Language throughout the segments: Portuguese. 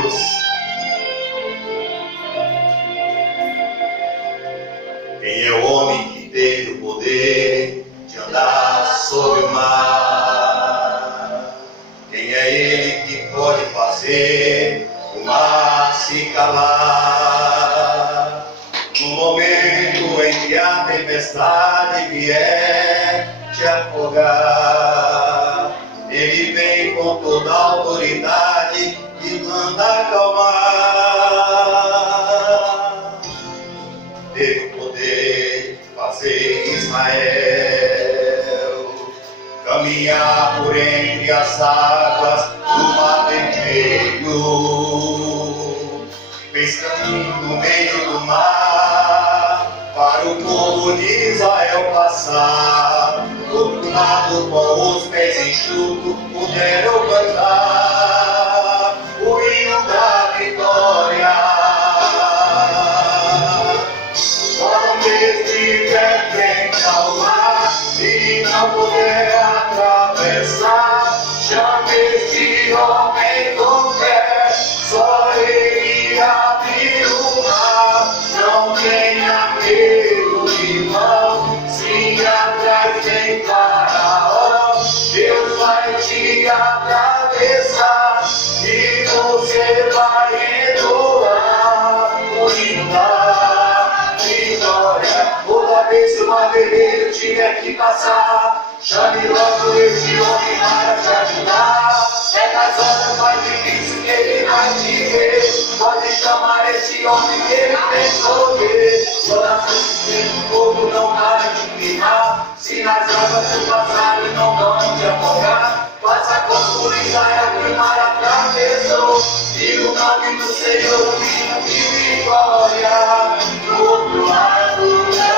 Deus. Quem é o homem que teve o poder de andar sobre o mar? Quem é ele que pode fazer o mar se calar? No momento em que a tempestade vier te afogar, ele vem com toda a autoridade e manda acalmar. Teve o poder de fazer Israel caminhar por entre as águas do Mar Vermelho. Fez caminho no meio do mar para o povo de Israel passar. Do outro lado, com os pés enxutos, puderam cantar o hino da vitória. Quando estiver frente ao mar e não puder atravessar, chame esse homem com fé, só ele abrir o mar. Não tenha medo, irmão, se atrás tem Faraó, Deus vai te atravessar e você vai entoar o hino da vitória. Toda vez que o Mar Vermelho tiver que passar, chame logo esse homem para te ajudar. É nas horas mais difíceis que ele vai te ver. Pode chamar esse homem que ele tem poder. Toda vez que o fogo não vai te queimar, se nas águas do passado não vão te afogar, faça como Israel que o mar atravessou. E o nome do Senhor, o hino de vitória, do outro lado da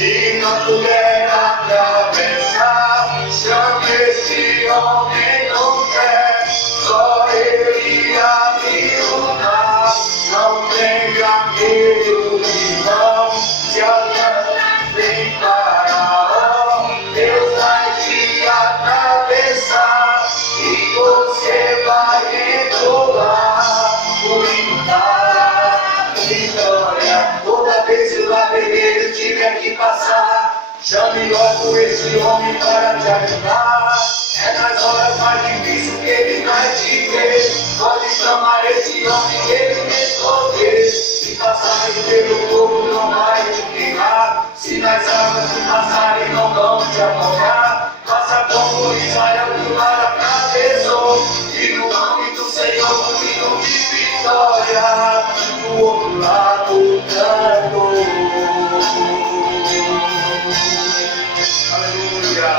e não puder atravessar, chame esse homem com fé, só ele abre o mar. Não tenha medo, irmão, se atrás tem Faraó, Deus vai te atravessar e você vai entoar o hino da vitória. Toda vez que o Mar Vermelho tiver que passar, chame logo esse homem para te ajudar. É nas horas mais difíceis que ele vai te ver. Pode chamar esse homem que ele tem poder. Se passarem pelo fogo não vai te queimar, se nas águas que passarem não vão te afogar, faça como Israel que o mar atravessou. E no nome do Senhor o hino de vitória, do outro lado canto. Aleluia.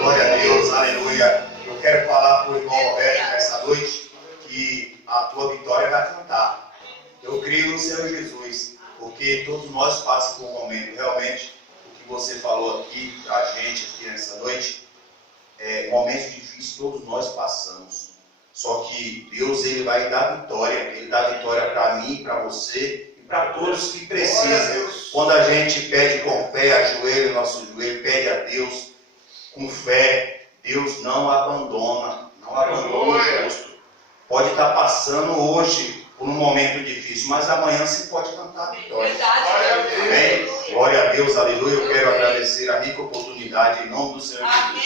Glória a Deus, aleluia. Eu quero falar para o irmão Roberto nessa noite que a tua vitória vai cantar. Eu creio no Senhor Jesus, porque todos nós passamos por um momento, realmente, o que você falou aqui, a gente aqui nessa noite, momentos difíceis todos nós passamos. Só que Deus, ele vai dar vitória, ele dá vitória para mim, para você e para todos que precisam. Quando a gente pede com fé, ajoelha o nosso joelho, pede a Deus com fé, Deus não abandona, não abandona o justo. Pode estar passando hoje por um momento difícil, mas amanhã você pode cantar a vitória. Amém? Glória a Deus, aleluia. Eu quero agradecer a rica oportunidade em nome do Senhor Jesus.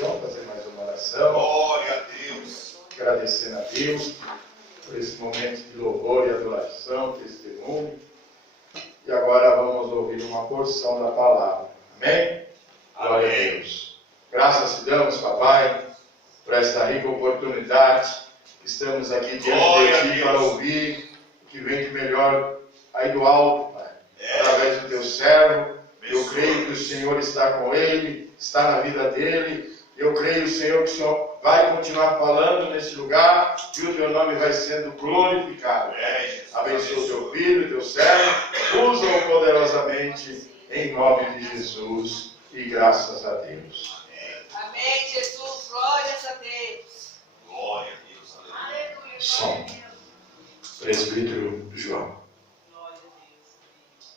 Vamos fazer mais uma oração. Glória a Deus. Agradecendo a Deus por esse momento de louvor e adoração, testemunho. E agora vamos ouvir uma porção da palavra. Amém? Glória a Deus. Graças te damos, papai, por esta rica oportunidade. Estamos aqui diante de ti para ouvir o que vem de melhor aí do alto, pai. Através do teu servo. Eu creio que o Senhor está com ele, está na vida dele. Eu creio, Senhor, que o Senhor vai continuar falando nesse lugar e o teu nome vai sendo glorificado. Abençoa o teu filho, teu servo, usa-o poderosamente em nome de Jesus e graças a Deus. Amém, Jesus. Glórias a Deus. Glória a Deus. Aleluia. Som. Presbítero João. Glória a Deus.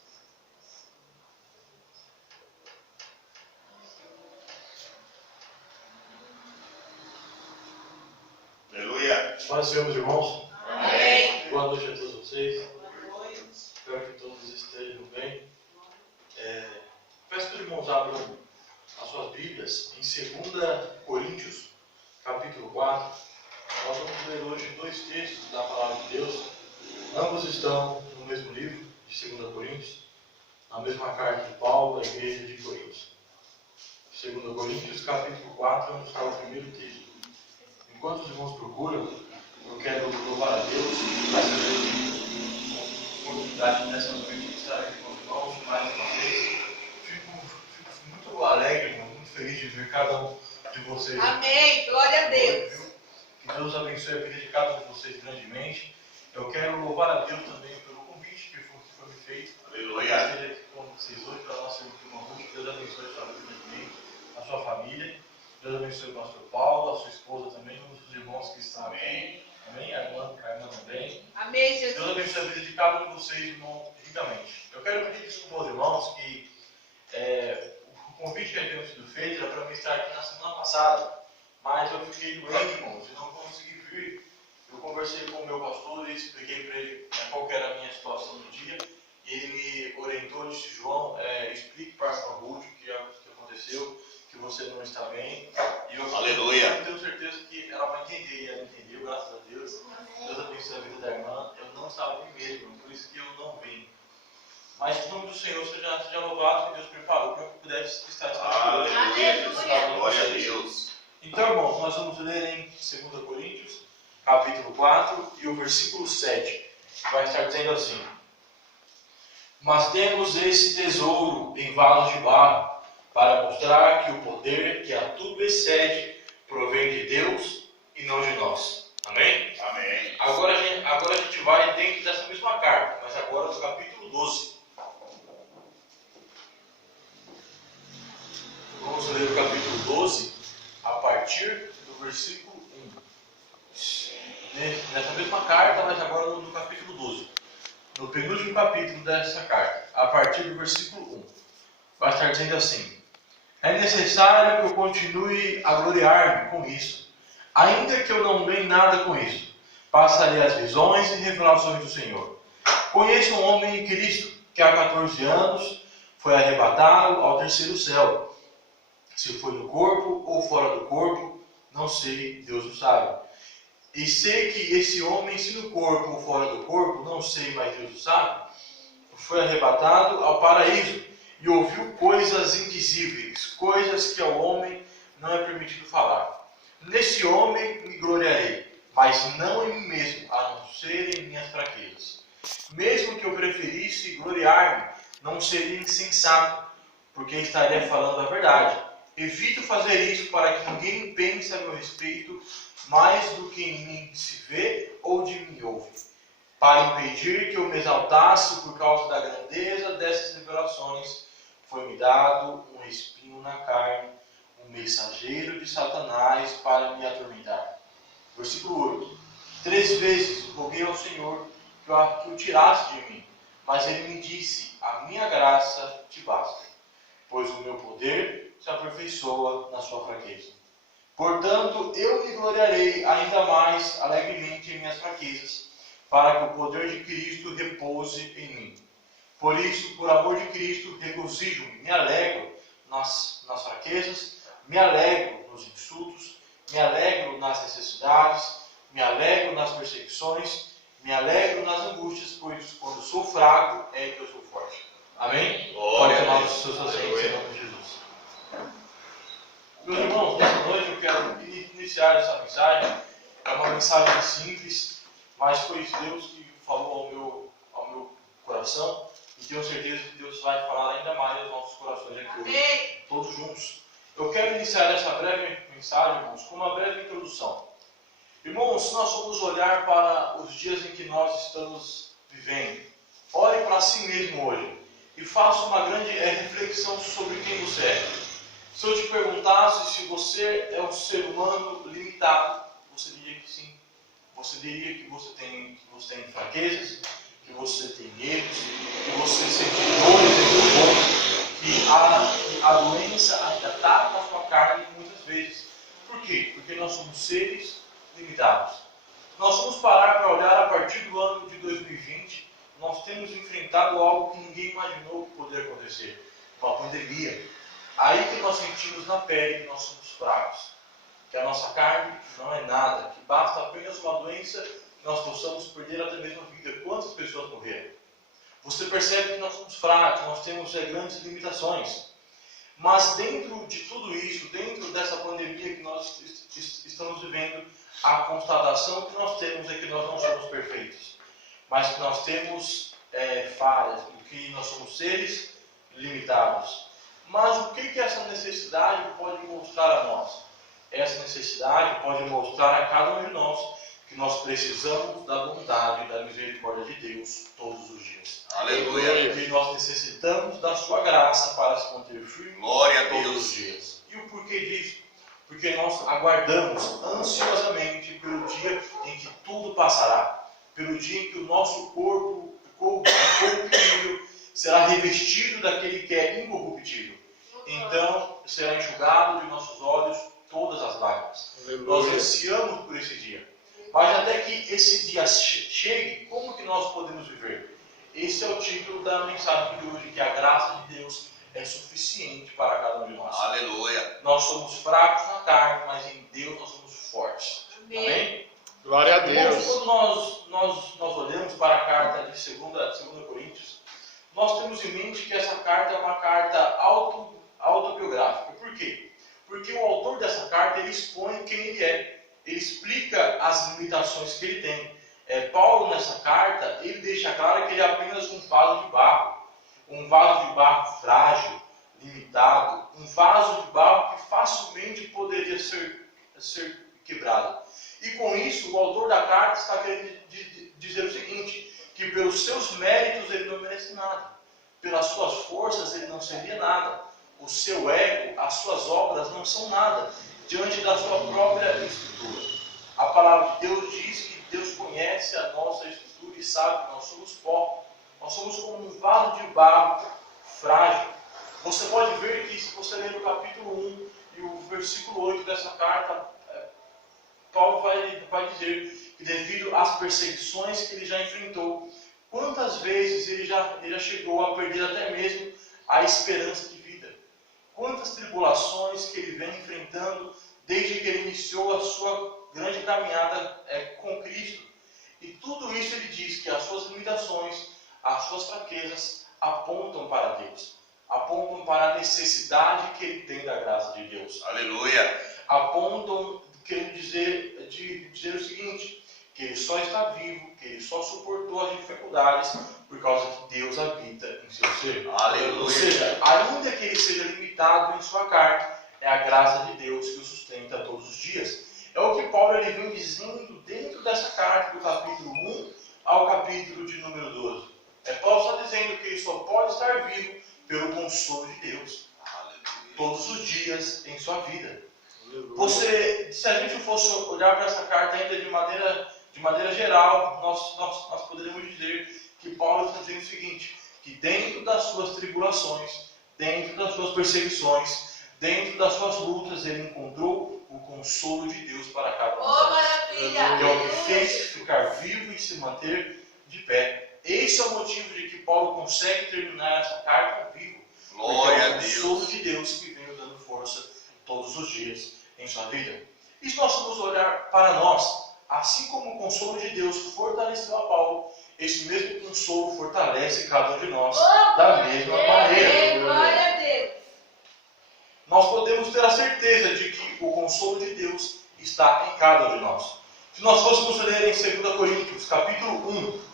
Aleluia. Paz, Senhor, meus irmãos. Amém. Boa noite a todos vocês. Boa noite. Espero que todos estejam bem. Peço que os irmãos abram as suas Bíblias em 2 Coríntios, capítulo 4. Nós vamos ler hoje dois textos da Palavra de Deus. Ambos estão no mesmo livro de 2 Coríntios, na mesma carta de Paulo à igreja de Coríntios. 2 Coríntios, capítulo 4, vamos buscar o primeiro texto. Enquanto os irmãos procuram, eu quero louvar a Deus por oportunidade nessa noite de estar aqui com os irmãos mais uma vez. Fico muito alegre, irmão, muito feliz de ver cada um de vocês. Amém. Glória a Deus. Que Deus abençoe a vida de cada um de vocês grandemente. Eu quero louvar a Deus também pelo convite que foi me feito. Aleluia. Eu esteja aqui com vocês hoje para a nossa irmã Ruth. Deus abençoe a sua vida grandemente, a sua família. Deus abençoe o pastor Paulo, a sua esposa também, os irmãos que estão aqui. Amém? A irmã também. Amém, Deus Jesus. abençoe a vida de cada um de vocês, irmão, ricamente. Eu quero pedir desculpa aos irmãos que o convite que havia sido feito era para mim estar aqui na semana passada, mas eu fiquei doente, irmãos, e não consegui vir. Eu conversei com o meu pastor e expliquei para ele qual que era a minha situação no dia, e ele me orientou, disse: João, explique para a irmã Ruth o que aconteceu, que você não está bem. E eu tenho certeza que ela vai entender, e ela entendeu, graças a Deus. Deus abençoe a vida da irmã. Eu não estava bem mesmo, por isso que eu não vim. Mas em nome do Senhor seja louvado, que Deus preparou para que eu pudesse estar aqui hoje. Aleluia. Glória a Deus. Então, irmãos, nós vamos ler em 2 Coríntios, capítulo 4, e o versículo 7, que vai estar dizendo assim: Mas temos esse tesouro em vasos de barro, para mostrar que o poder que a tudo excede provém de Deus e não de nós. Amém? Amém. Agora a gente vai dentro dessa mesma carta, mas agora no capítulo 12. Vamos ler o capítulo 12, a partir do versículo 1. Nessa mesma carta, mas agora no capítulo 12. No penúltimo capítulo dessa carta, a partir do versículo 1. Vai estar dizendo assim: É necessário que eu continue a gloriar-me com isso, ainda que eu não ganhe nada com isso. Passarei as visões e revelações do Senhor. Conheço um homem em Cristo, que há 14 anos foi arrebatado ao terceiro céu. Se foi no corpo ou fora do corpo, não sei, Deus o sabe. E sei que esse homem, se no corpo ou fora do corpo, não sei, mas Deus o sabe, foi arrebatado ao paraíso e ouviu coisas indizíveis, coisas que ao homem não é permitido falar. Nesse homem me gloriarei, mas não em mim mesmo, a não ser em minhas fraquezas. Mesmo que eu preferisse gloriar-me, não seria insensato, porque estaria falando a verdade. Evito fazer isso para que ninguém pense a meu respeito mais do que em mim se vê ou de mim ouve, para impedir que eu me exaltasse por causa da grandeza dessas revelações. Foi-me dado um espinho na carne, um mensageiro de Satanás para me atormentar. Versículo 8. 3 vezes roguei ao Senhor que o tirasse de mim, mas ele me disse: a minha graça te basta, pois o meu poder se aperfeiçoa na sua fraqueza. Portanto, eu me gloriarei ainda mais alegremente em minhas fraquezas, para que o poder de Cristo repouse em mim. Por isso, por amor de Cristo, regozijo-me, me alegro nas fraquezas, me alegro nos insultos, me alegro nas necessidades, me alegro nas perseguições, me alegro nas angústias, pois quando sou fraco é que eu sou forte. Amém? Glória a Pode tomar Deus. os seus assentos em nome de Jesus. Meus irmãos, nessa noite eu quero iniciar essa mensagem. É uma mensagem simples, mas foi Deus que falou ao meu coração, e tenho certeza que Deus vai falar ainda mais aos nossos corações aqui hoje, todos juntos. Eu quero iniciar essa breve mensagem, irmãos, com uma breve introdução. Irmãos, se nós formos olhar para os dias em que nós estamos vivendo, olhe para si mesmo hoje. e faça uma grande reflexão sobre quem você é. Se eu te perguntasse se você é um ser humano limitado, você diria que sim. Você diria que você tem fraquezas, que você tem erros, que você sente dores em seu corpo, que a doença ainda está na sua carne muitas vezes. Por quê? Porque nós somos seres limitados. Nós vamos parar para olhar a partir do ano de 2020, nós temos enfrentado algo que ninguém imaginou que poderia acontecer, uma pandemia. Aí que nós sentimos na pele que nós somos fracos, que a nossa carne não é nada, que basta apenas uma doença que nós possamos perder até mesmo a vida. Quantas pessoas morreram? Você percebe que nós somos fracos, nós temos grandes limitações. Mas dentro de tudo isso, dentro dessa pandemia que nós estamos vivendo, a constatação que nós temos é que nós não somos perfeitos, mas que nós temos falhas, que nós somos seres limitados. Mas o que essa necessidade pode mostrar a nós? Essa necessidade pode mostrar a cada um de nós que nós precisamos da bondade e da misericórdia de Deus todos os dias. Aleluia. Que nós necessitamos da sua graça para se manter firme Glória a todos Deus. os dias. E o porquê disso? Porque nós aguardamos ansiosamente pelo dia em que tudo passará, pelo dia em que o nosso corpo corruptível será revestido daquele que é incorruptível. Então será enxugado de nossos olhos todas as lágrimas. Nós ansiamos por esse dia. Mas até que esse dia chegue, como que nós podemos viver? Esse é o título da mensagem de hoje, que a graça de Deus é suficiente para cada um de nós. Aleluia. Nós somos fracos na carne, mas em Deus nós somos fortes. Amém? Glória a Deus. Quando nós olhamos para a carta de 2 Coríntios, nós temos em mente que essa carta é uma carta autobiográfica. Por quê? Porque o autor dessa carta, ele expõe quem ele é. Ele explica as limitações que ele tem. Paulo, nessa carta, ele deixa claro que ele é apenas um vaso de barro. Um vaso de barro frágil, limitado. Um vaso de barro que facilmente poderia ser quebrado. E com isso, o autor da carta está querendo dizer o seguinte, que pelos seus méritos ele não merece nada. Pelas suas forças ele não seria nada. O seu ego, as suas obras não são nada diante da sua própria estrutura. A palavra de Deus diz que Deus conhece a nossa estrutura e sabe que nós somos pó. Nós somos como um vaso de barro frágil. Você pode ver que, se você ler no capítulo 1 e o versículo 8 dessa carta, Paulo vai dizer que devido às perseguições que ele já enfrentou, quantas vezes ele já chegou a perder até mesmo a esperança de vida. Quantas tribulações que ele vem enfrentando desde que ele iniciou a sua grande caminhada com Cristo. E tudo isso ele diz que as suas limitações, as suas fraquezas apontam para Deus. Apontam para a necessidade que ele tem da graça de Deus. Aleluia. Apontam, querendo dizer o seguinte, que ele só está vivo, que ele só suportou as dificuldades por causa que Deus habita em seu ser. Aleluia. Ou seja, ainda que ele seja limitado em sua carne, é a graça de Deus que o sustenta todos os dias. É o que Paulo ele vem dizendo dentro dessa carta, do capítulo 1 ao capítulo de número 12. Paulo está dizendo que ele só pode estar vivo pelo consolo de Deus. Aleluia. Todos os dias em sua vida. Se a gente fosse olhar para essa carta ainda de maneira geral, nós poderíamos dizer que Paulo está dizendo o seguinte, que dentro das suas tribulações, dentro das suas perseguições, dentro das suas lutas, ele encontrou o consolo de Deus para cada um. Oh, maravilha! Que é o que fez ficar vivo e se manter de pé. Esse é o motivo de que Paulo consegue terminar essa carta vivo. Glória a Deus. É o consolo Deus. de Deus que vem dando força todos os dias em sua vida. E se nós vamos olhar para nós, assim como o consolo de Deus fortaleceu a Paulo, esse mesmo consolo fortalece cada um de nós da mesma maneira. Glória a Deus! Nós podemos ter a certeza de que o consolo de Deus está em cada um de nós. Se nós fôssemos ler em 2 Coríntios, capítulo 1,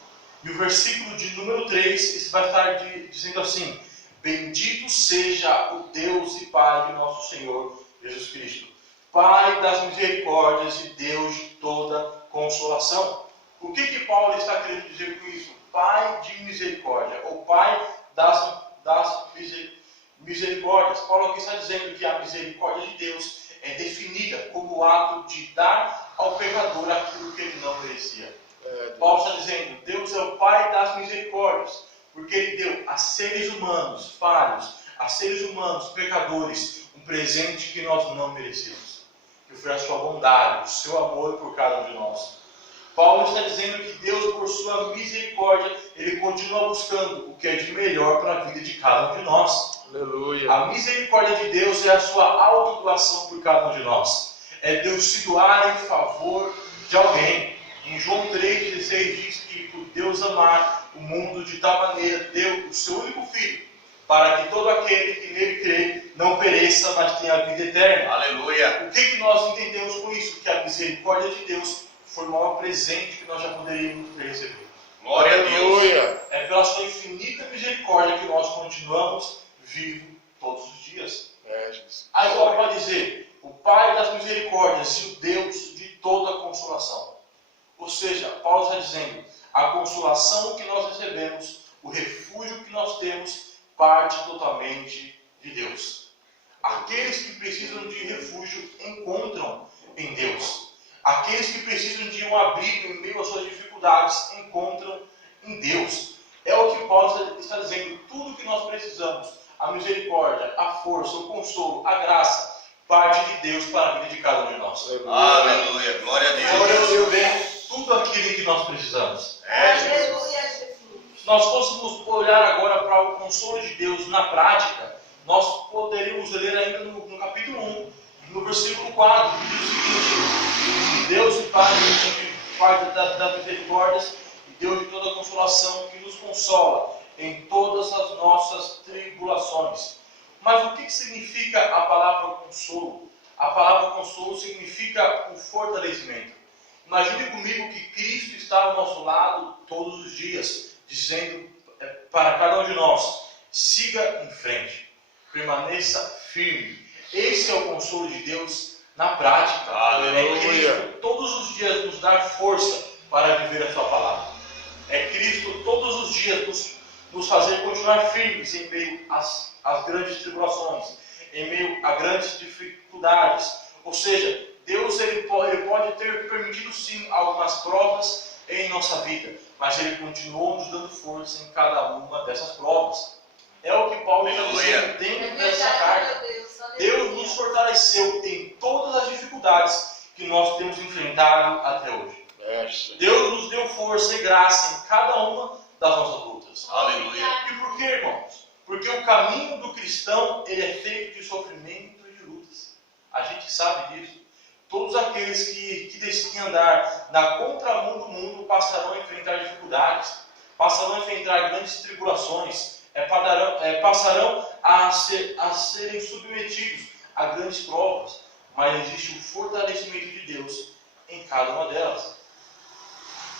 e o versículo de número 3, isso vai estar dizendo assim: Bendito seja o Deus e Pai de nosso Senhor Jesus Cristo, Pai das misericórdias e Deus de toda consolação. O que Paulo está querendo dizer com isso? Pai de misericórdia, ou Pai misericórdias. Paulo aqui está dizendo que a misericórdia de Deus é definida como o ato de dar ao pecador aquilo que ele não merecia. Paulo está dizendo, Deus é o Pai das misericórdias, porque Ele deu a seres humanos falhos, a seres humanos pecadores, um presente que nós não merecemos, que foi a sua bondade, o seu amor por cada um de nós. Paulo está dizendo que Deus, por sua misericórdia, Ele continua buscando o que é de melhor para a vida de cada um de nós. Aleluia. A misericórdia de Deus é a sua autodoação por cada um de nós. É Deus se doar em favor de alguém. Em João 3,16 diz que por Deus amar o mundo de tal maneira, deu o seu único Filho, para que todo aquele que nele crê não pereça, mas tenha a vida eterna. Aleluia. O que nós entendemos com isso? Que a misericórdia de Deus foi o maior presente que nós já poderíamos ter recebido. Glória a Deus. Aleluia. É pela sua infinita misericórdia que nós continuamos vivos todos os dias. Jesus. Aí Paulo vai dizer, o Pai das misericórdias e o Deus de toda consolação. Ou seja, Paulo está dizendo, a consolação que nós recebemos, o refúgio que nós temos, parte totalmente de Deus. Aqueles que precisam de refúgio encontram em Deus. Aqueles que precisam de um abrigo em meio às suas dificuldades encontram em Deus. É o que Paulo está dizendo, tudo que nós precisamos, a misericórdia, a força, o consolo, a graça, parte de Deus para a vida de cada um de nós. Aleluia. Glória a Deus. Deus deu tudo aquilo que nós precisamos. Aleluia, Jesus. Se nós fôssemos olhar agora para o consolo de Deus na prática, nós poderíamos ler ainda no capítulo 1, no versículo 4, que diz o seguinte: Deus e Pai das misericórdias e Deus de toda consolação, que nos consola em todas as nossas tribulações. Mas o que significa a palavra consolo? A palavra consolo significa o fortalecimento. Imagine comigo que Cristo está ao nosso lado todos os dias, dizendo para cada um de nós: siga em frente, permaneça firme. Esse é o consolo de Deus na prática. É Cristo todos os dias nos dar força para viver a sua palavra. É Cristo todos os dias nos fazer continuar firmes em meio às grandes tribulações, em meio a grandes dificuldades. Ou seja, Deus ele pode ter permitido sim algumas provas em nossa vida, mas Ele continuou nos dando força em cada uma dessas provas. É o que Paulo está dizendo dentro dessa carta. Deus nos fortaleceu em todas as dificuldades que nós temos enfrentado até hoje. Deus nos deu força e graça em cada uma das nossas lutas. Aleluia. E por que, irmãos? Porque o caminho do cristão ele é feito de sofrimento e de lutas. A gente sabe disso. Todos aqueles que decidem andar na contramão do mundo passarão a enfrentar dificuldades, passarão a enfrentar grandes tribulações, passarão a serem submetidos a grandes provas, mas existe o fortalecimento de Deus em cada uma delas.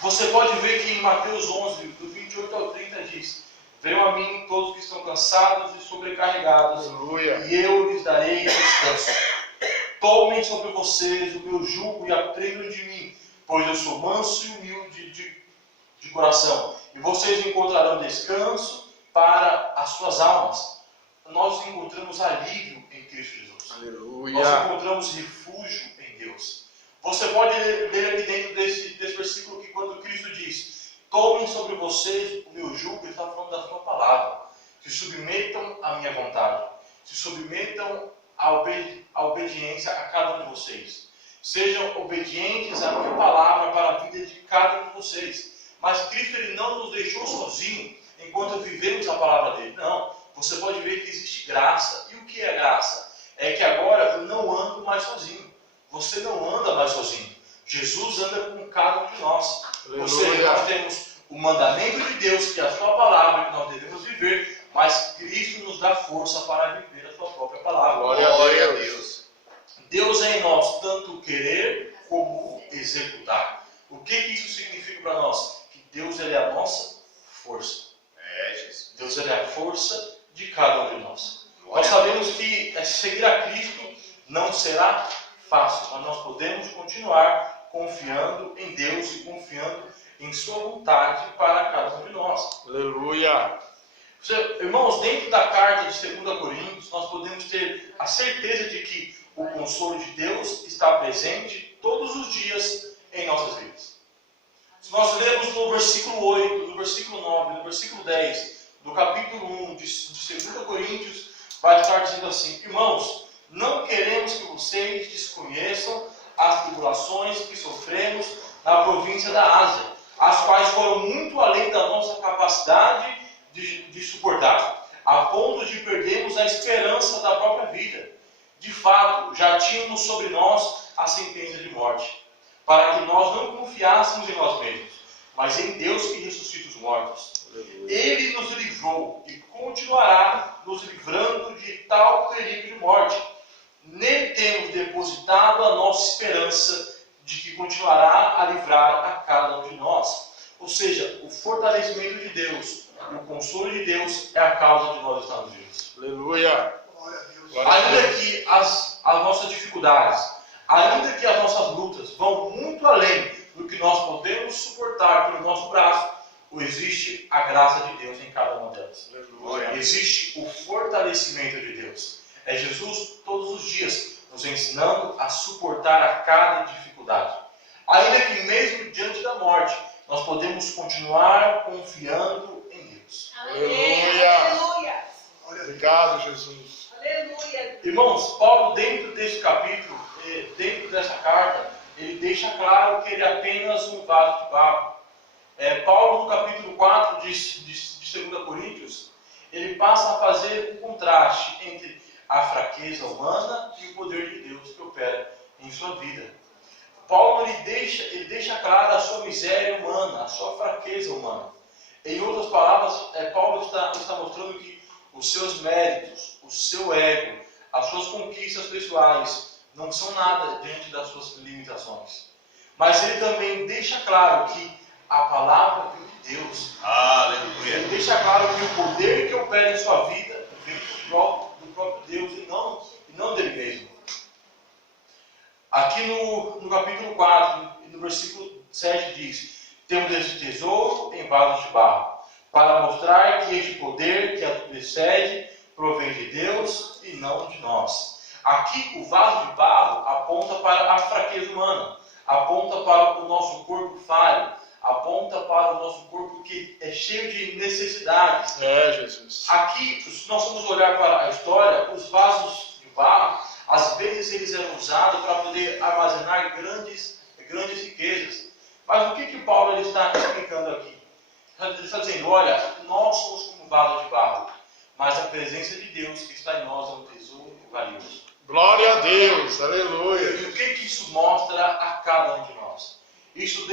Você pode ver que em Mateus 11, do 28 ao 30 diz: venham a mim todos que estão cansados e sobrecarregados, e eu lhes darei descanso. Tomem sobre vocês o meu jugo e aprendam de mim, pois eu sou manso e humilde de coração, e vocês encontrarão descanso para as suas almas. Nós encontramos alívio em Cristo Jesus. Aleluia. Nós encontramos refúgio em Deus. Você pode ler aqui dentro desse versículo que quando Cristo diz: tomem sobre vocês o meu jugo, Ele está falando da sua palavra. Se submetam à minha vontade. Se submetam à obediência a cada um de vocês. Sejam obedientes à minha palavra para a vida de cada um de vocês. Mas Cristo ele não nos deixou sozinho enquanto vivemos a palavra dele. Não. Você pode ver que existe graça. E o que é graça? É que agora eu não ando mais sozinho. Você não anda mais sozinho. Jesus anda com cada um de nós. Ou seja, nós temos o mandamento de Deus, que é a sua palavra, que nós devemos viver, mas Cristo nos dá força para viver a sua própria palavra. Glória a Deus. Deus é em nós tanto querer como executar. O que isso significa para nós? Que Deus ele é a nossa força. Jesus. Deus ele é a força de cada um de nós. Nós sabemos que seguir a Cristo não será fácil, mas nós podemos continuar confiando em Deus e confiando em sua vontade para cada um de nós. Aleluia. Irmãos, dentro da carta de 2 Coríntios, nós podemos ter a certeza de que o consolo de Deus está presente todos os dias em nossas vidas. Se nós lermos no versículo 8, no versículo 9, no versículo 10, do capítulo 1 de 2 Coríntios, vai estar dizendo assim: irmãos, não queremos que vocês desconheçam as tribulações que sofremos na província da Ásia, as quais foram muito além da nossa capacidade de suportar, a ponto de perdermos a esperança da própria vida. De fato, já tínhamos sobre nós a sentença de morte, para que nós não confiássemos em nós mesmos, mas em Deus que ressuscita os mortos. Ele nos livrou e continuará nos livrando de tal perigo de morte. Nele temos depositado a nossa esperança de que continuará a livrar a cada um de nós. Ou seja, o fortalecimento de Deus, o consolo de Deus é a causa de nós estarmos vivos. Aleluia. Ainda que as nossas dificuldades, ainda que as nossas lutas vão muito além do que nós podemos suportar pelo nosso braço, existe a graça de Deus em cada uma delas. Existe o fortalecimento de Deus. É Jesus todos os dias nos ensinando a suportar a cada dificuldade. Ainda que mesmo diante da morte, nós podemos continuar confiando em Deus. Aleluia. Obrigado, Jesus. Aleluia. Irmãos, Paulo, dentro desse capítulo, dentro dessa carta, ele deixa claro que ele é apenas um vaso de barro. Paulo, no capítulo 4 de 2 Coríntios, ele passa a fazer um contraste entre a fraqueza humana e o poder de Deus que opera em sua vida. Paulo ele deixa clara a sua miséria humana, a sua fraqueza humana. Em outras palavras, Paulo está mostrando que os seus méritos, o seu ego, as suas conquistas pessoais não são nada diante das suas limitações. Mas ele também deixa claro que a palavra vem de Deus. Aleluia. Ele deixa claro que o poder que opera em sua vida vem do próprio Deus e não dele mesmo. Aqui no capítulo 4, no versículo 7 diz: temos esse tesouro em vasos de barro, para mostrar que este poder que a precede provém de Deus e não de nós. Aqui o vaso de barro aponta para a fraqueza humana, aponta para o nosso corpo falho, aponta para o nosso corpo que é cheio de necessidades. Jesus. Aqui, se nós formos olhar para a história, os vasos de barro, às vezes eles eram usados para poder armazenar grandes riquezas. Mas o que Paulo ele está explicando aqui? Ele está dizendo, olha, nós somos como vasos de barro, mas a presença de Deus que está em nós é um tesouro valioso. Glória a Deus, aleluia. E o que isso mostra a cada um de nós? Isso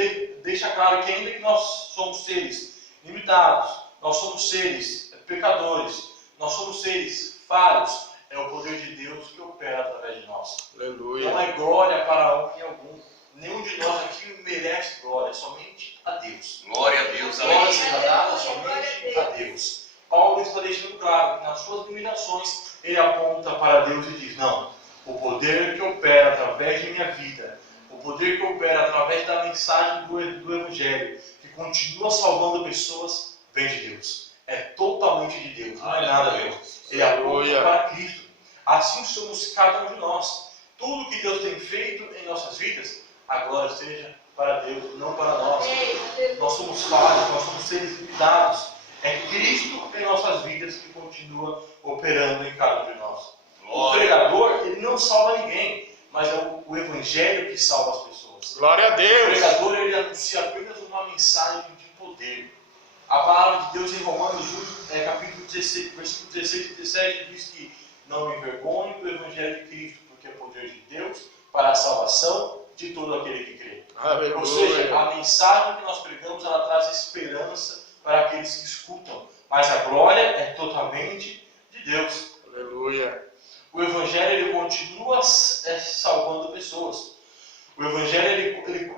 deixa claro que ainda que nós somos seres limitados, nós somos seres pecadores, nós somos seres falhos, é o poder de Deus que opera através de nós. Aleluia. Não é glória para homem algum. Nenhum de nós aqui merece glória, somente a Deus. Glória a Deus. Glória será dada somente a Deus. Paulo está deixando claro que nas suas limitações ele aponta para Deus e diz, não, o poder que opera através de minha vida, o poder que opera através da mensagem do Evangelho, que continua salvando pessoas, vem de Deus. É totalmente de Deus, não é nada meu. Ele aponta para Cristo. Assim somos cada um de nós. Tudo que Deus tem feito em nossas vidas, a glória seja para Deus, não para nós. Nós somos falhos, nós somos seres limitados. É Cristo em nossas vidas que continua operando em cada um de nós. O pregador, ele não salva ninguém, mas é o Evangelho que salva as pessoas. Glória a O Deus. pregador, ele anuncia apenas uma mensagem de poder. A palavra de Deus em Romanos, capítulo 16, versículo 16 e 17, diz que não me envergonhe do Evangelho de Cristo, porque é poder de Deus para a salvação de todo aquele que crê. Aleluia. Ou seja, a mensagem que nós pregamos, ela traz esperança para aqueles que escutam. Mas a glória é totalmente de Deus. Aleluia. O Evangelho ele continua salvando pessoas. O Evangelho ele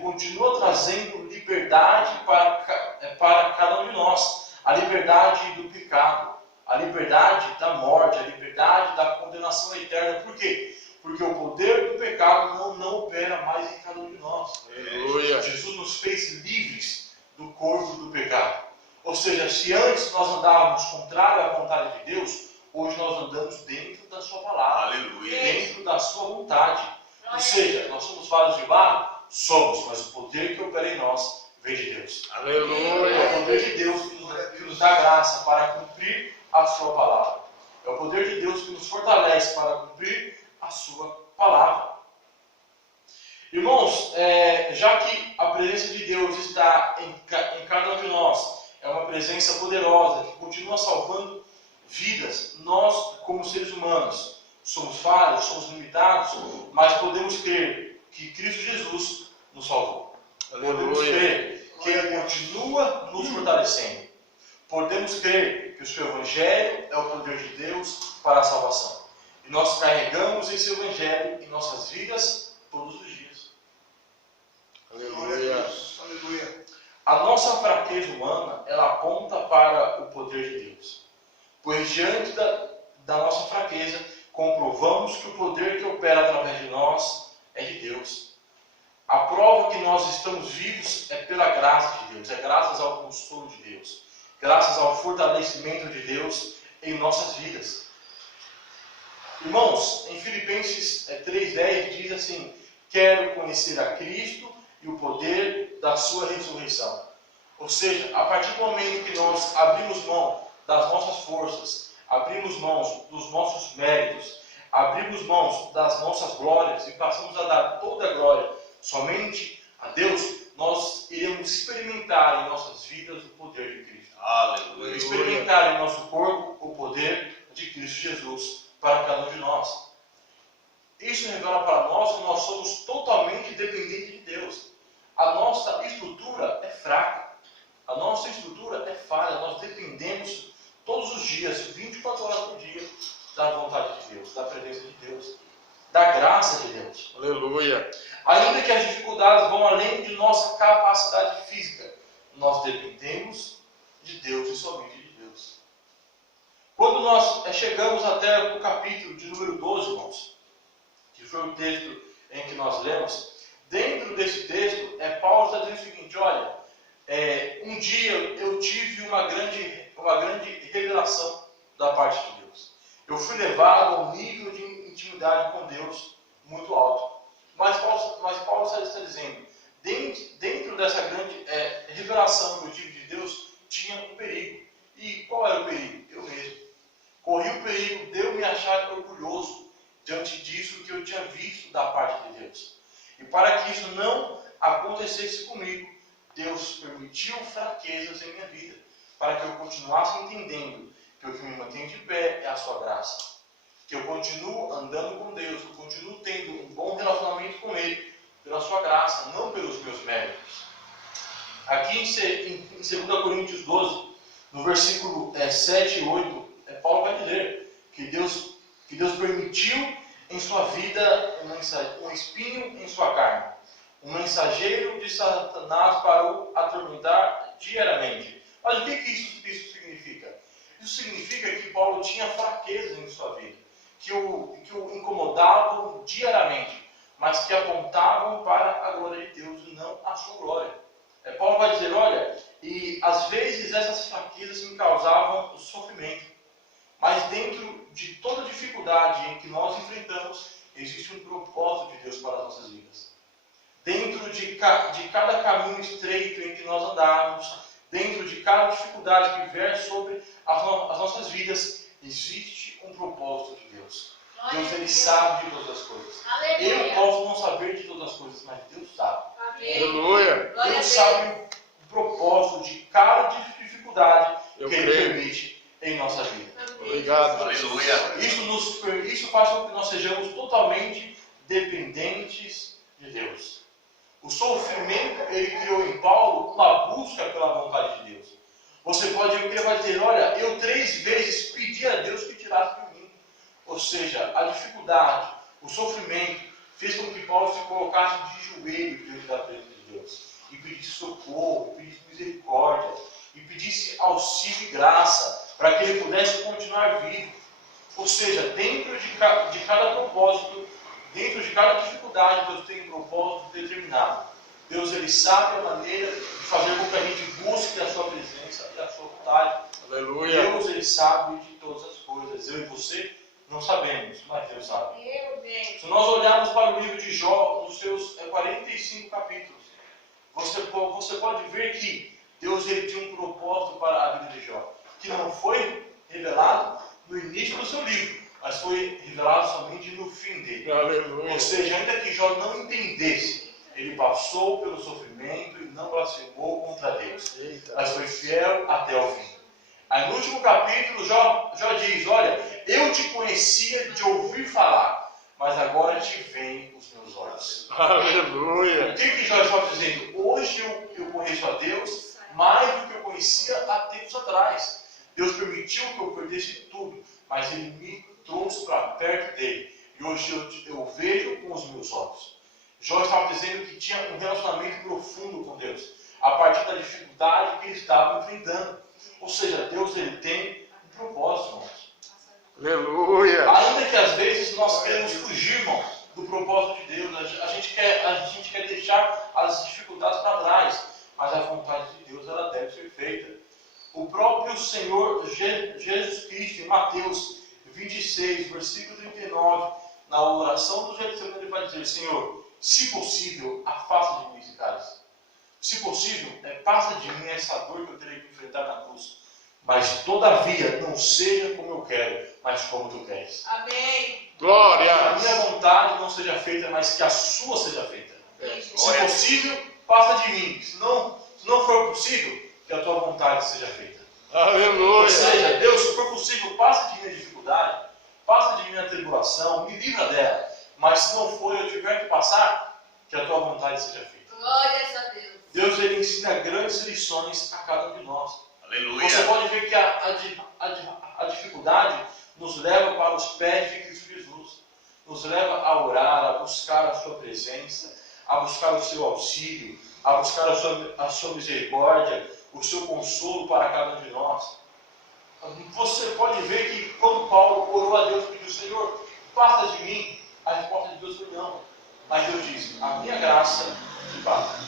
continua trazendo liberdade para cada um de nós. A liberdade do pecado, a liberdade da morte, a liberdade da condenação eterna. Por quê? Porque o poder do pecado não opera mais em cada um de nós. Aleluia. Jesus nos fez livres do corpo do pecado. Ou seja, se antes nós andávamos contrário à vontade de Deus, hoje nós andamos dentro da sua palavra, Aleluia. dentro da sua vontade. Ou seja, nós somos vasos de barro? Somos, mas o poder que opera em nós vem de Deus. É Aleluia. o poder de Deus que nos dá graça para cumprir a sua palavra. É o poder de Deus que nos fortalece para cumprir a sua palavra. Irmãos, já que a presença de Deus está em cada um de nós, é uma presença poderosa que continua salvando vidas, nós, como seres humanos, somos falhos, somos limitados, mas podemos crer que Cristo Jesus nos salvou. Podemos crer que Ele continua nos fortalecendo. Podemos crer que o seu Evangelho é o poder de Deus para a salvação. E nós carregamos esse Evangelho em nossas vidas todos os dias. Aleluia. Aleluia. A nossa fraqueza humana, ela aponta para o poder de Deus. Pois diante da nossa fraqueza, comprovamos que o poder que opera através de nós é de Deus. A prova que nós estamos vivos é pela graça de Deus, é graças ao consolo de Deus, graças ao fortalecimento de Deus em nossas vidas. Irmãos, em Filipenses 3,10 diz assim: quero conhecer a Cristo e o poder da sua ressurreição. Ou seja, a partir do momento que nós abrimos mão das nossas forças, abrimos mãos dos nossos méritos, abrimos mãos das nossas glórias e passamos a dar toda a glória somente a Deus, nós iremos experimentar em nossas vidas o poder de Cristo. Aleluia. Experimentar em nosso corpo o poder de Cristo Jesus para cada um de nós. Isso revela para nós que nós somos totalmente dependentes de Deus. A nossa estrutura é fraca. A nossa estrutura é falha. Nós dependemos todos os dias, 24 horas por dia, da vontade de Deus, da presença de Deus, da graça de Deus. Aleluia. Ainda que as dificuldades vão além de nossa capacidade física, nós dependemos de Deus e somente de Deus. Quando nós chegamos até o capítulo de número 12, irmãos, que foi o texto em que nós lemos, dentro desse texto, Paulo está dizendo o seguinte: olha, um dia eu tive uma grande revelação da parte de Deus. Eu fui levado a um nível de intimidade com Deus muito alto. Mas Paulo está dizendo, dentro dessa grande revelação que eu tive de Deus, tinha um perigo. E qual era o perigo? Eu mesmo. Corri o perigo de eu me achar orgulhoso diante disso que eu tinha visto da parte de Deus. E para que isso não acontecesse comigo, Deus permitiu fraquezas em minha vida, para que eu continuasse entendendo que o que me mantém de pé é a sua graça. Que eu continuo andando com Deus, que eu continuo tendo um bom relacionamento com Ele, pela sua graça, não pelos meus méritos. Aqui em 2 Coríntios 12, no versículo 7 e 8, Paulo vai dizer que Deus permitiu em sua vida um espinho em sua carne, um mensageiro de Satanás para o atormentar diariamente. Mas o que isso significa? Isso significa que Paulo tinha fraquezas em sua vida, que o incomodavam diariamente, mas que apontavam para a glória de Deus e não a sua glória. Paulo vai dizer, olha, e às vezes essas fraquezas me causavam sofrimento, mas dentro de toda dificuldade em que nós enfrentamos, existe um propósito de Deus para as nossas vidas. Dentro de cada caminho estreito em que nós andarmos, dentro de cada dificuldade que vier sobre as nossas vidas, existe um propósito de Deus. Deus, Ele sabe de todas as coisas. Eu posso não saber de todas as coisas, mas Deus sabe. Aleluia. Deus sabe o propósito de cada dificuldade que Ele permite em nossa vida. Obrigado. Aleluia. Isso faz com que nós sejamos totalmente dependentes de Deus. O sofrimento, ele criou em Paulo uma busca pela vontade de Deus. Você pode vai dizer, olha, eu 3 vezes pedi a Deus que tirasse de mim. Ou seja, a dificuldade, o sofrimento, fez com que Paulo se colocasse de joelho diante da presença de Deus. E pedisse socorro, pedisse misericórdia, e pedisse auxílio e graça, para que ele pudesse continuar vivo. Ou seja, dentro de cada propósito, dentro de cada dificuldade, Deus tem um propósito determinado. Deus ele sabe a maneira de fazer com que a gente busque a sua presença e a sua vontade. Aleluia. Deus ele sabe de todas as coisas. Eu e você não sabemos, mas Deus sabe. Se nós olharmos para o livro de Jó, nos seus 45 capítulos, você pode ver que Deus ele tinha um propósito para a vida de Jó, que não foi revelado no início do seu livro, mas foi revelado somente no fim dele. Aleluia. Ou seja, ainda que Jó não entendesse, ele passou pelo sofrimento e não blasfemou contra Deus, mas foi fiel até o fim. Aí no último capítulo, Jó diz, olha, eu te conhecia de ouvir falar, mas agora te veem os meus olhos. Aleluia. O que Jó estava dizendo? Hoje eu conheço a Deus mais do que eu conhecia há tempos atrás. Deus permitiu que eu perdesse tudo, mas Ele me trouxe para perto dele. E hoje eu vejo com os meus olhos. Jó estava dizendo que tinha um relacionamento profundo com Deus, a partir da dificuldade que ele estava enfrentando. Ou seja, Deus ele tem um propósito, irmãos. Aleluia. Ainda que às vezes nós queremos fugir, irmão, do propósito de Deus, a gente quer deixar as dificuldades para trás, mas a vontade de Deus ela deve ser feita. O próprio Senhor Jesus Cristo, em Mateus 26, versículo 39, na oração do Getsemane, ele vai dizer, Senhor, se possível, afasta de mim esse cálice. Se possível, passa de mim essa dor que eu terei que enfrentar na cruz. Mas, todavia, não seja como eu quero, mas como tu queres. Amém. Glória. A minha vontade não seja feita, mas que a sua seja feita. Se Glória. possível, passa de mim. Se não for possível, que a tua vontade seja feita. Aleluia. Ou seja, Deus, se for possível, passa de mim a dificuldade, passa de mim a tribulação, me livra dela. Mas se não for, eu tiver que passar, que a tua vontade seja feita. Glórias a Deus. Deus ele ensina grandes lições a cada um de nós. Aleluia. Você pode ver que a dificuldade nos leva para os pés de Cristo Jesus. Nos leva a orar, a buscar a sua presença, a buscar o seu auxílio, a buscar a sua misericórdia, o seu consolo para cada um de nós. Você pode ver que quando Paulo orou a Deus e pediu, Senhor, passa de mim, a resposta de Deus foi não. Mas Deus disse, a minha graça te basta.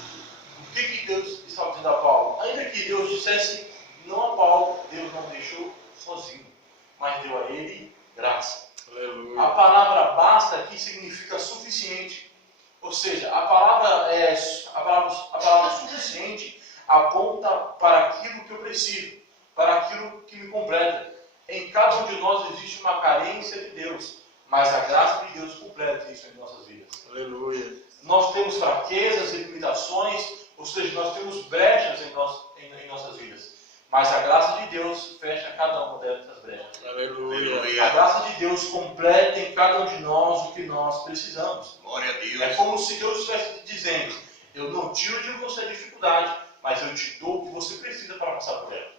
O que Deus estava dizendo a Paulo? Ainda que Deus dissesse não a Paulo, Deus não deixou sozinho, mas deu a ele graça. Aleluia. A palavra basta aqui significa suficiente. Ou seja, a palavra suficiente aponta para aquilo que eu preciso, para aquilo que me completa. Em cada um de nós existe uma carência de Deus, mas a graça de Deus completa isso em nossas vidas. Aleluia. Nós temos fraquezas e limitações, ou seja, nós temos brechas em nossas vidas. Mas a graça de Deus fecha cada uma dessas brechas. Aleluia. A graça de Deus completa em cada um de nós o que nós precisamos. Glória a Deus. É como se Deus estivesse dizendo, eu não tiro de você a dificuldade, mas eu te dou o que você precisa para passar por ela.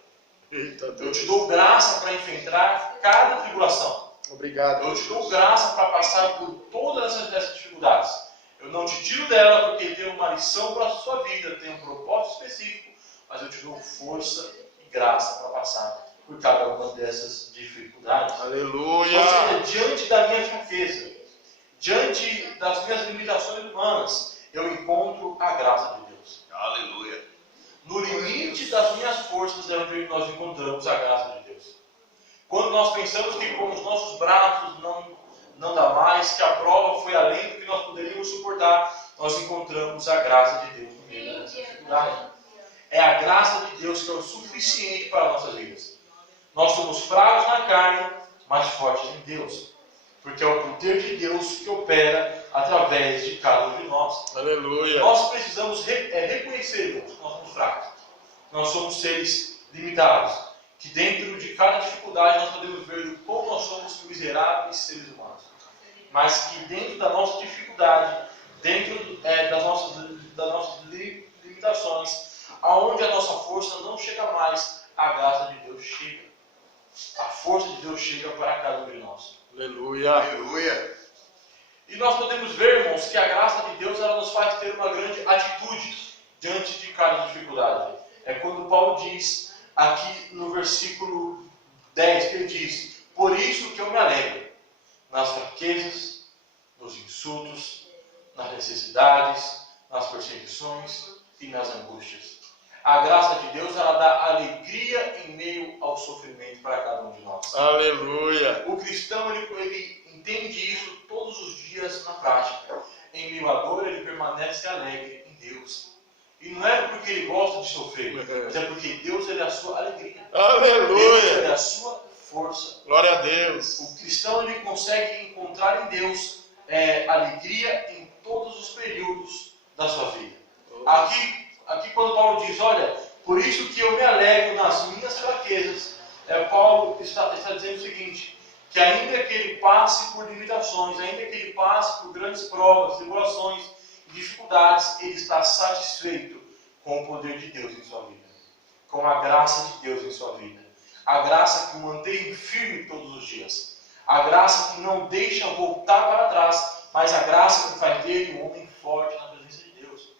Eita Eu Deus. te dou graça para enfrentar cada tribulação. Obrigado. Eu te dou graça para passar por todas essas dificuldades. Eu não te tiro dela porque tem uma lição para a sua vida, tem um propósito específico, mas eu te dou força e graça para passar por cada uma dessas dificuldades. Aleluia. Ou seja, diante da minha fraqueza, diante das minhas limitações humanas, eu encontro a graça de Deus. Aleluia. No limite das minhas forças é onde nós encontramos a graça de Deus. Quando nós pensamos que com os nossos braços não dá mais, que a prova foi além do que nós poderíamos suportar, nós encontramos a graça de Deus no meio dessa dificuldade. É a graça de Deus que é o suficiente para nossas vidas. Nós somos fracos na carne, mas fortes em Deus. Porque é o poder de Deus que opera através de cada um de nós. Aleluia. Nós precisamos reconhecer que nós somos fracos. Nós somos seres limitados. Que dentro de cada dificuldade nós podemos ver o como nós somos miseráveis seres humanos. Mas que dentro da nossa dificuldade, dentro das nossas limitações, aonde a nossa força não chega mais, a graça de Deus chega. A força de Deus chega para cada um de nós. Aleluia. Aleluia. E nós podemos ver, irmãos, que a graça de Deus ela nos faz ter uma grande atitude diante de cada dificuldade. É quando Paulo diz, aqui no versículo 10, que ele diz, por isso que eu me alegro nas fraquezas, nos insultos, nas necessidades, nas perseguições e nas angústias. A graça de Deus, ela dá alegria em meio ao sofrimento para cada um de nós. Aleluia. O cristão, ele entende isso todos os dias na prática. Em meio à dor, ele permanece alegre em Deus. E não é porque ele gosta de sofrer, mas é porque Deus, ele é a sua alegria. Aleluia. Deus, ele é a sua força. Glória a Deus. O cristão, ele consegue encontrar em Deus alegria em todos os períodos da sua vida. Aqui quando Paulo diz, olha, por isso que eu me alegro nas minhas fraquezas, Paulo está dizendo o seguinte, que ainda que ele passe por limitações, ainda que ele passe por grandes provas, tribulações, dificuldades, ele está satisfeito com o poder de Deus em sua vida, com a graça de Deus em sua vida, a graça que o mantém firme todos os dias, a graça que não deixa voltar para trás, mas a graça que faz dele um homem forte na presença de Deus.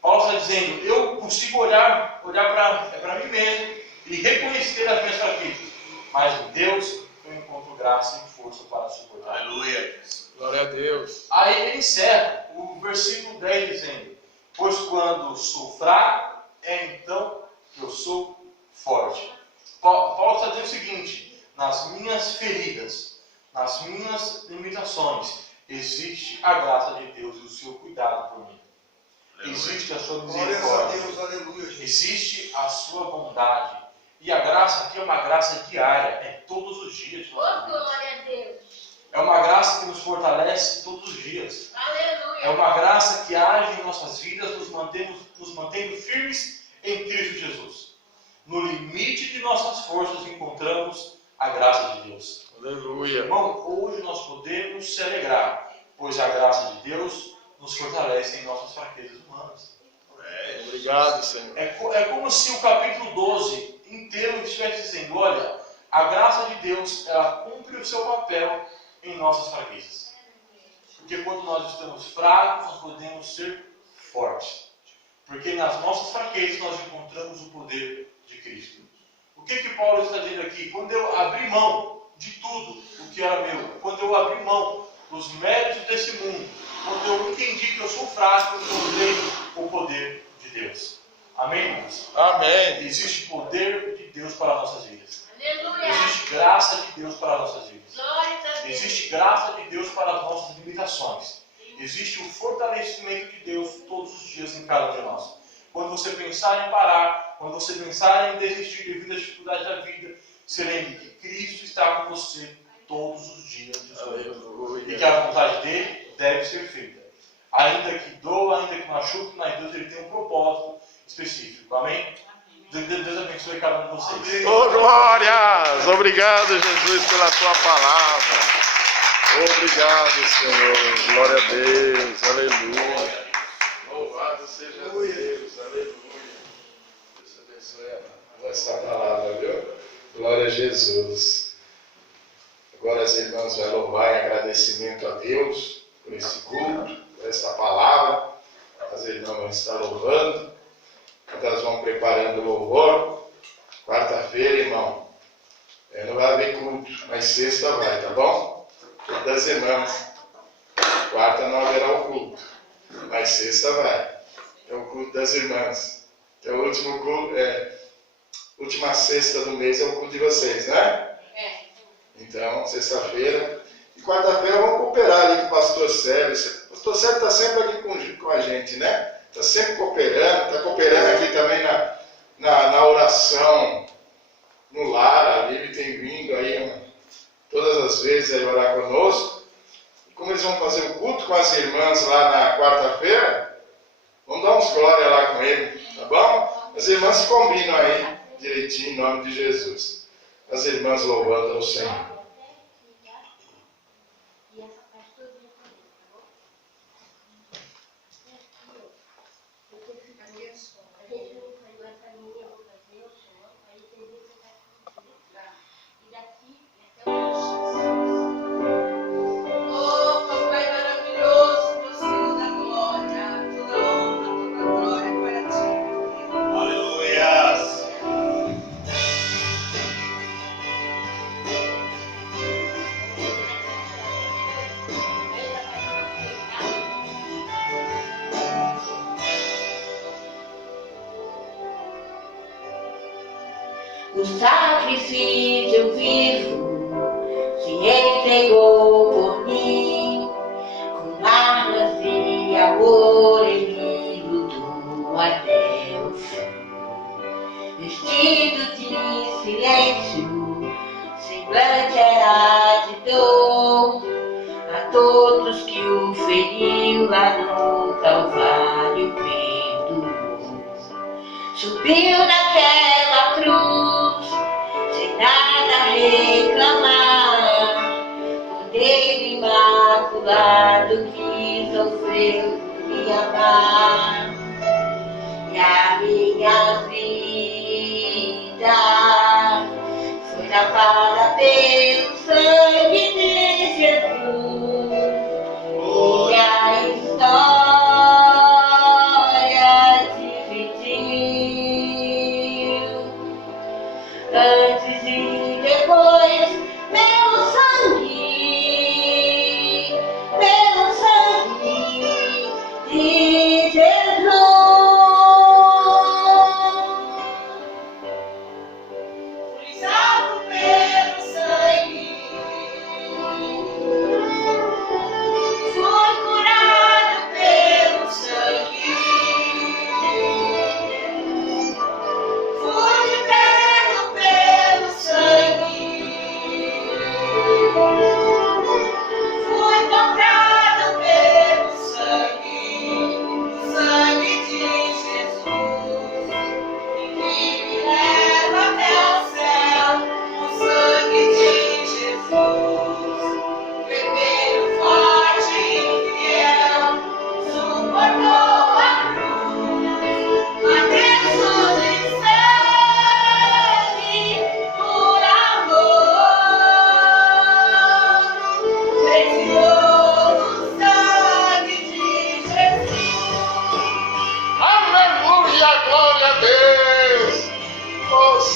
Paulo está dizendo, eu consigo olhar para mim mesmo e reconhecer as minhas fraquezas, mas em Deus eu encontro graça e força para suportar. Aleluia. Glória a Deus. Aí ele encerra o versículo 10 dizendo, pois quando sou fraco, então que eu sou forte. Paulo está dizendo o seguinte, nas minhas feridas, nas minhas limitações, existe a graça de Deus e o seu cuidado por mim. Aleluia. Existe a sua Glória a misericórdia. Deus, aleluia. Jesus. Existe a sua bondade. E a graça aqui é uma graça diária, é todos os dias de nossa vida. Glória a Deus. É uma graça que nos fortalece todos os dias. Aleluia. É uma graça que age em nossas vidas, nos mantendo firmes em Cristo Jesus. No limite de nossas forças encontramos a graça de Deus. Aleluia. Irmão, hoje nós podemos se alegrar, pois a graça de Deus nos fortalece em nossas fraquezas humanas. Obrigado, Senhor. É como se o capítulo 12 inteiro estivesse dizendo, olha, a graça de Deus, ela cumpre o seu papel em nossas fraquezas. Porque quando nós estamos fracos, nós podemos ser fortes. Porque nas nossas fraquezas nós encontramos o poder de Cristo. O que Paulo está dizendo aqui? Quando eu abri mão de tudo o que era meu, quando eu abri mão dos méritos desse mundo, quando eu entendi que eu sou fraco, eu encontrei o poder de Deus. Amém, irmãos? Amém. Existe poder de Deus para as nossas vidas. Aleluia. Existe graça de Deus para as nossas vidas. Glória a Deus. Existe graça de Deus para as nossas limitações. Existe o fortalecimento de Deus todos os dias em cada um de nós. Quando você pensar em parar, quando você pensar em desistir devido às dificuldades da vida, se lembre que Cristo está com você todos os dias de sua vida. E que a vontade dele deve ser feita. Ainda que doa, ainda que machuque, mas Deus ele tem um propósito específico. Amém? Deus abençoe cada um de vocês. Oh, glórias! Obrigado, Jesus, pela tua palavra. Obrigado, Senhor. Glória a Deus. Aleluia. Louvado seja Deus. Aleluia. Deus abençoe essa palavra, viu? Glória a Jesus. Agora as irmãs vão louvar em agradecimento a Deus por esse culto, por essa palavra. As irmãs vão estar louvando. Elas vão preparando o louvor. Quarta-feira, irmão, não vai haver culto, mas sexta vai, tá bom? Das irmãs. Quarta não haverá o culto, mas sexta vai. É o culto das irmãs. Então o último culto, última sexta do mês é o culto de vocês, né? É. Então, sexta-feira. E quarta-feira vamos cooperar ali com o pastor Sérgio. O pastor Sérgio está sempre aqui com a gente, né? Está sempre cooperando, está cooperando aqui também na oração no lar, ali ele tem vindo aí todas as vezes aí orar conosco. E como eles vão fazer o culto com as irmãs lá na quarta-feira, vamos dar uns glória lá com ele, tá bom? As irmãs se combinam aí direitinho em nome de Jesus. As irmãs louvando ao Senhor. sacrifício vivo se entregou por mim. Com armas de amor ele lutou até o fim. Vestido de silêncio, semblante era de dor a todos que o feriu lá no Calvário perdoou. Subiu naquela cruz sem nada reclamar, Cordeiro imaculado que sofreu por me amar. E a minha vida foi lavada pelo sangue de Jesus. E a história dividiu antes e depois pelo sangue de Jesus.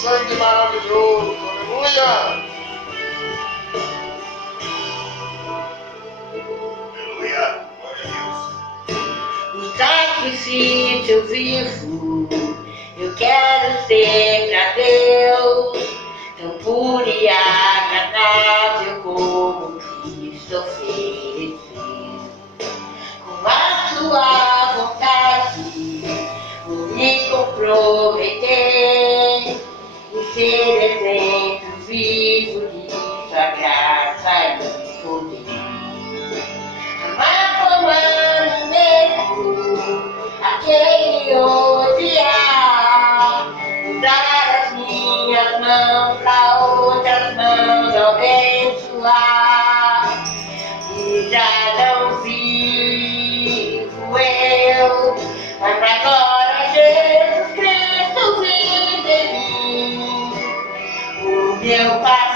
Sangue maravilhoso, aleluia! Aleluia, glória a Deus. O sacrifício vivo eu quero ser pra Deus, tão puro e agradável como Cristo ofereceu. Com a sua vontade vou me comprometer e ser exemplo vivo de sua graça e poder. Amar como a mim mesmo, a quem me odiar, usar as minhas mãos pra outras mãos abençoar. E já não vivo eu, mas agora Jesus Cristo vive em mim. O meu Pai